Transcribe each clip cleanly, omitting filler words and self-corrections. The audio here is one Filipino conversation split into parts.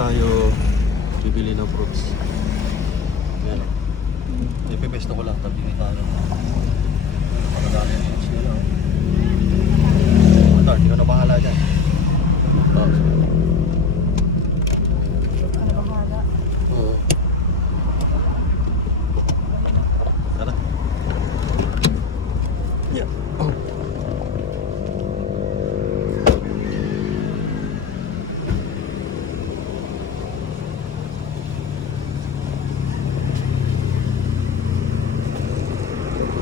tayo bibili ng fruits. Yan. Ipipesto ko lang, tabi ni tayo. Pagkadali yung fruits nila. Mandar, hindi ka na bahala dyan. Ano bahala? Oo. Tara. Yeah.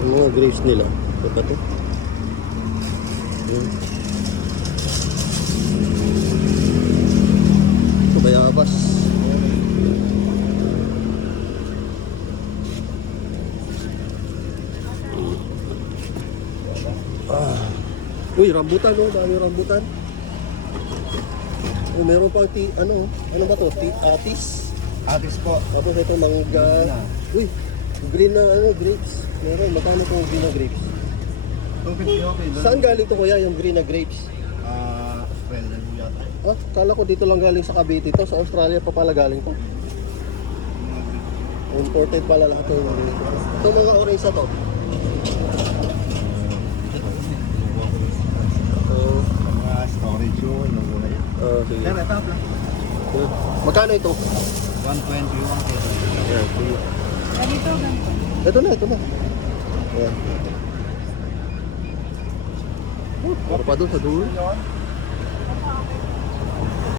Mga grapes nila. Ito ba ito? Ayan. Ito bayabas. Uy, rambutan oh, dami rambutan. Oh, meron pang ano ba to? Atis. Atis po. Tapos ito mangga. Uy, green na grapes. Meron, magkano itong green na grapes? 250 okay. Saan galing to kuya, yung green na grapes? Australian po yata. Ah, kala ko dito lang galing sa Cavite to. Sa Australia pa pala galing to. Imported pala lahat to. Ito mga orange na to. Oh, Mga storage yun. Yung muna yan. sige. Pero ito lang. Magkano ito? 120 yung kilo. Ayan, sige. Ganito, ganito. Ito na, ito na. Ayan. Para pa doon sa dulo.